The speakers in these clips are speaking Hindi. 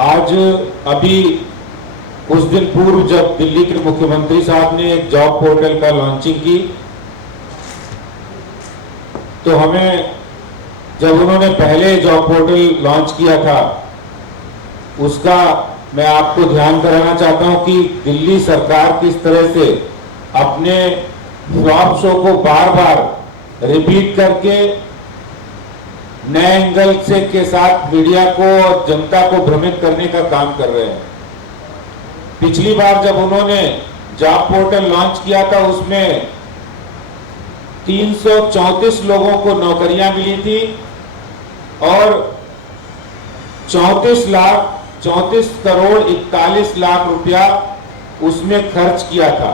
आज अभी कुछ दिन पूर्व जब दिल्ली के मुख्यमंत्री साहब ने एक जॉब पोर्टल का लॉन्चिंग की, तो हमें जब उन्होंने पहले जॉब पोर्टल लॉन्च किया था उसका मैं आपको ध्यान कराना चाहता हूं कि दिल्ली सरकार किस तरह से अपने फ्लॉप शो को बार बार रिपीट करके नए एंगल से के साथ मीडिया को और जनता को भ्रमित करने का काम कर रहे हैं। पिछली बार जब उन्होंने जॉब पोर्टल लॉन्च किया था उसमें 334 लोगों को नौकरियां मिली थी और 34 करोड़ 41 लाख रुपया उसमें खर्च किया था।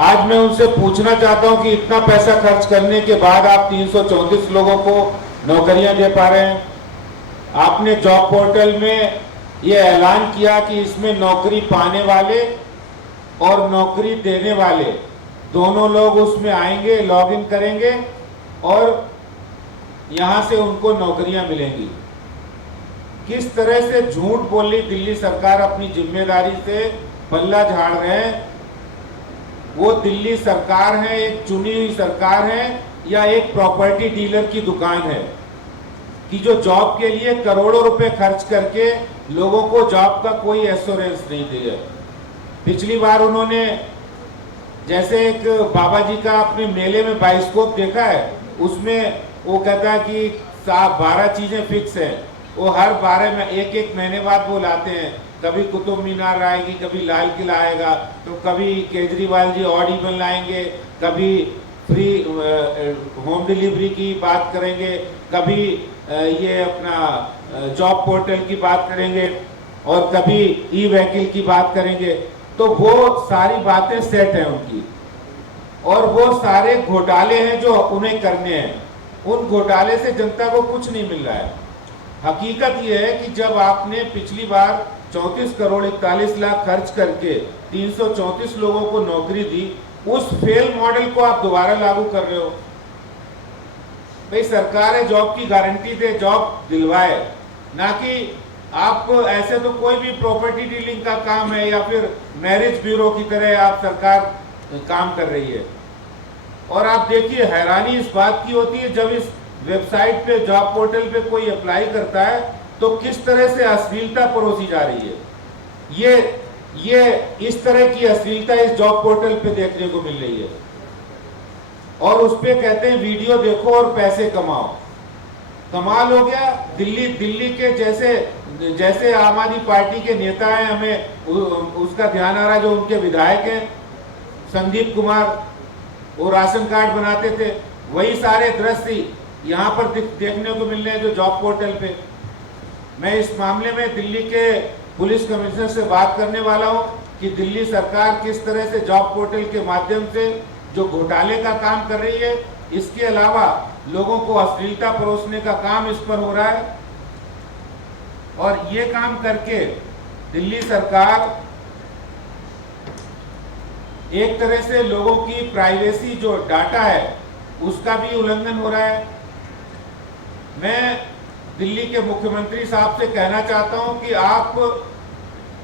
आज मैं उनसे पूछना चाहता हूं कि इतना पैसा खर्च करने के बाद आप 334 लोगों को नौकरियां दे पा रहे हैं। आपने जॉब पोर्टल में यह ऐलान किया कि इसमें नौकरी पाने वाले और नौकरी देने वाले दोनों लोग उसमें आएंगे, लॉगिन करेंगे और यहां से उनको नौकरियां मिलेंगी। किस तरह से झूठ बोल रही दिल्ली सरकार अपनी जिम्मेदारी से पल्ला झाड़ रहे हैं। वो दिल्ली सरकार है, एक चुनी हुई सरकार है या एक प्रॉपर्टी डीलर की दुकान है कि जो जॉब के लिए करोड़ों रुपए खर्च करके लोगों को जॉब का कोई एश्योरेंस नहीं दिया। पिछली बार उन्होंने जैसे एक बाबा जी का अपने मेले में बाइस्कोप देखा है, उसमें वो कहता है कि 12 चीजें फिक्स है। वो हर 12 में एक महीने बाद वो लाते हैं। कभी कुतुब मीनार आएगी, कभी लाल किला आएगा, तो कभी केजरीवाल जी ऑडी बनाएंगे, कभी फ्री होम डिलीवरी की बात करेंगे, कभी ये अपना जॉब पोर्टल की बात करेंगे और कभी ई व्हीकल की बात करेंगे। तो वो सारी बातें सेट हैं उनकी और वो सारे घोटाले हैं जो उन्हें करने हैं। उन घोटाले से जनता को कुछ नहीं मिल रहा है। हकीकत ये है कि जब आपने पिछली बार 34 करोड़ 41 लाख खर्च करके 334 लोगों को नौकरी दी, उस फेल मॉडल को आप दोबारा लागू कर रहे हो। भाई सरकार है, जॉब की गारंटी दे, जॉब दिलवाए, ना कि आप ऐसे तो कोई भी प्रॉपर्टी डीलिंग का काम है या फिर मैरिज ब्यूरो की तरह आप सरकार काम कर रही है। और आप देखिए हैरानी इस बात की होती है जब इस वेबसाइट पे जॉब पोर्टल पे कोई अप्लाई करता है तो किस तरह से अश्लीलता परोसी जा रही है। ये इस तरह की अश्लीलता इस जॉब पोर्टल पे देखने को मिल रही है और उस पे कहते हैं वीडियो देखो और पैसे कमाओ। कमाल हो गया। दिल्ली के जैसे आम आदमी पार्टी के नेता हैं, हमें उसका ध्यान आ रहा है, जो उनके विधायक हैं संदीप कुमार, वो राशन कार्ड बनाते थे, वही सारे दृश्य यहाँ पर देखने को मिल रहे हैं जो जॉब पोर्टल पे। मैं इस मामले में दिल्ली के पुलिस कमिश्नर से बात करने वाला हूँ कि दिल्ली सरकार किस तरह से जॉब पोर्टल के माध्यम से जो घोटाले का काम कर रही है, इसके अलावा लोगों को अश्लीलता परोसने का काम इस पर हो रहा है। और ये काम करके दिल्ली सरकार एक तरह से लोगों की प्राइवेसी जो डाटा है उसका भी उल्लंघन हो रहा है। मैं दिल्ली के मुख्यमंत्री साहब से कहना चाहता हूं कि आप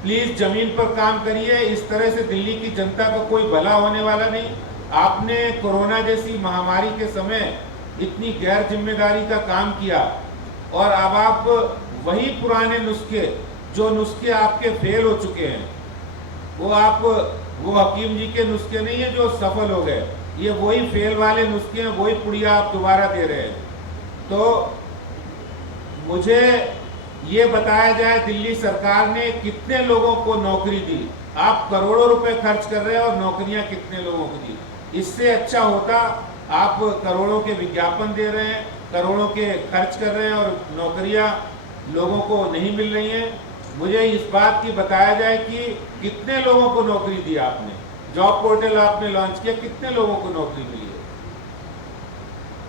प्लीज जमीन पर काम करिए। इस तरह से दिल्ली की जनता का कोई भला होने वाला नहीं। आपने कोरोना जैसी महामारी के समय इतनी गैर जिम्मेदारी का काम किया और अब आप वही पुराने नुस्खे, जो नुस्खे आपके फेल हो चुके हैं, वो हकीम जी के नुस्खे नहीं है जो सफल हो गए, ये वही फेल वाले नुस्खे हैं, वही पुड़िया आप दोबारा दे रहे हैं। तो मुझे ये बताया जाए दिल्ली सरकार ने कितने लोगों को नौकरी दी। आप करोड़ों रुपए खर्च कर रहे हैं और नौकरियां कितने लोगों को दी। इससे अच्छा होता आप करोड़ों के विज्ञापन दे रहे हैं, करोड़ों के खर्च कर रहे हैं और नौकरियां लोगों को नहीं मिल रही हैं। मुझे इस बात की बताया जाए कि कितने लोगों को नौकरी दी आपने। जॉब पोर्टल आपने लॉन्च किया, कितने लोगों को नौकरी मिली है।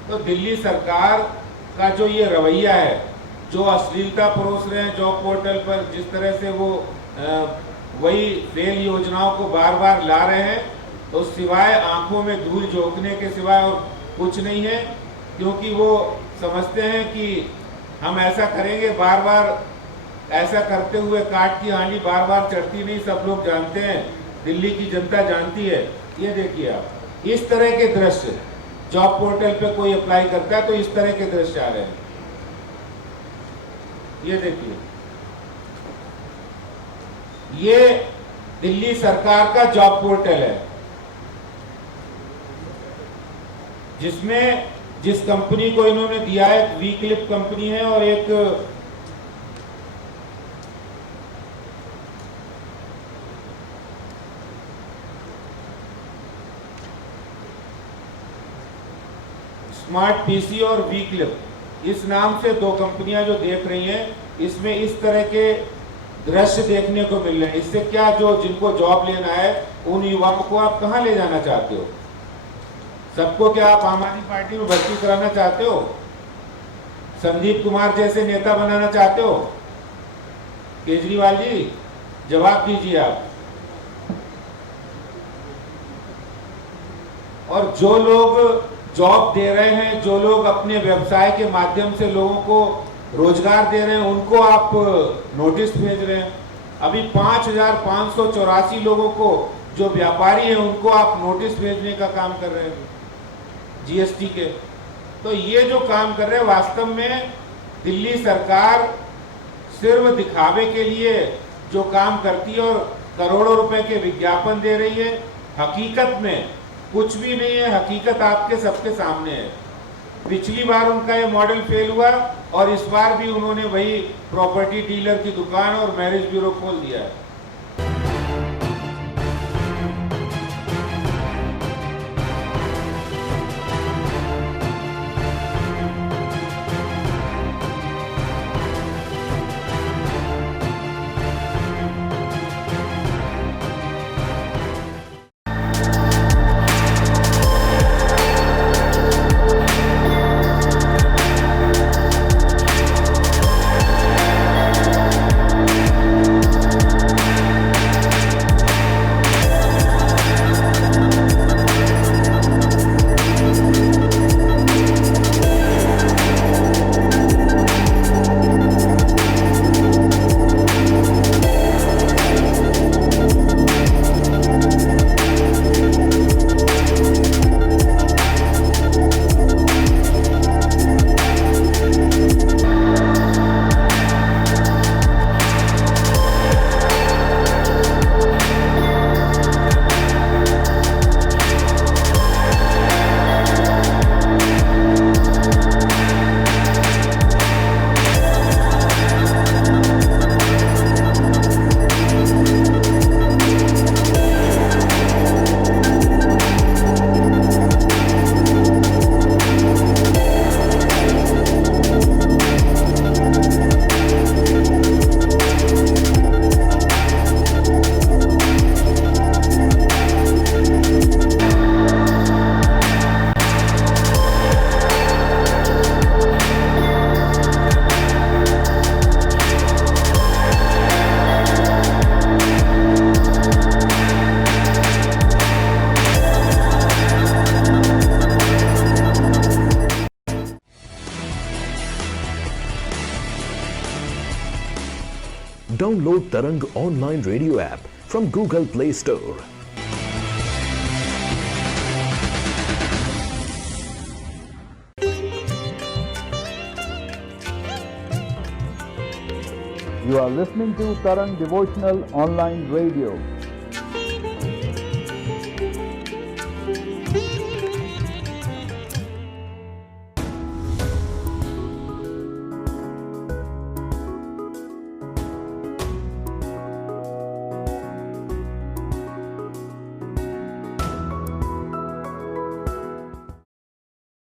तो दिल्ली सरकार का जो ये रवैया है, जो अश्लीलता परोस रहे हैं जॉब पोर्टल पर, जिस तरह से वो वही फेल योजनाओं को बार बार ला रहे हैं, तो सिवाय आंखों में धूल झोंकने के सिवाय और कुछ नहीं है। क्योंकि वो समझते हैं कि हम ऐसा करेंगे, बार बार ऐसा करते हुए काट की हांडी बार बार चढ़ती नहीं, सब लोग जानते हैं, दिल्ली की जनता जानती है। ये देखिए आप, इस तरह के दृश्य जॉब पोर्टल पे कोई अप्लाई करता है तो इस तरह के दृश्य आ रहे हैं। ये देखिए, ये दिल्ली सरकार का जॉब पोर्टल है, जिसमें जिस कंपनी को इन्होंने दिया है, एक वीक्लिप कंपनी है और एक स्मार्ट पीसी और वीक्लिप, इस नाम से दो कंपनियां जो देख रही हैं, इसमें इस तरह के दृश्य देखने को मिल रहे हैं। इससे क्या, जो जिनको जॉब लेना है उन युवाओं को आप कहां ले जाना चाहते हो? सबको क्या आप आम आदमी पार्टी में भर्ती कराना चाहते हो? संदीप कुमार जैसे नेता बनाना चाहते हो? केजरीवाल जी, जवाब दीजिए आप। और जो लोग जॉब दे रहे हैं, जो लोग अपने व्यवसाय के माध्यम से लोगों को रोजगार दे रहे हैं, उनको आप नोटिस भेज रहे हैं। अभी 5,584 लोगों को, जो व्यापारी हैं, उनको आप नोटिस भेजने का काम कर रहे हैं जीएसटी के। तो ये जो काम कर रहे हैं, वास्तव में दिल्ली सरकार सिर्फ दिखावे के लिए जो काम करती है और करोड़ों रुपए के विज्ञापन दे रही है, हकीकत में कुछ भी नहीं है। हकीकत आपके सबके सामने है। पिछली बार उनका ये मॉडल फेल हुआ और इस बार भी उन्होंने वही प्रॉपर्टी डीलर की दुकान और मैरिज ब्यूरो खोल दिया है। Download Tarang online radio app from Google Play Store. You are listening to Tarang Devotional Online Radio.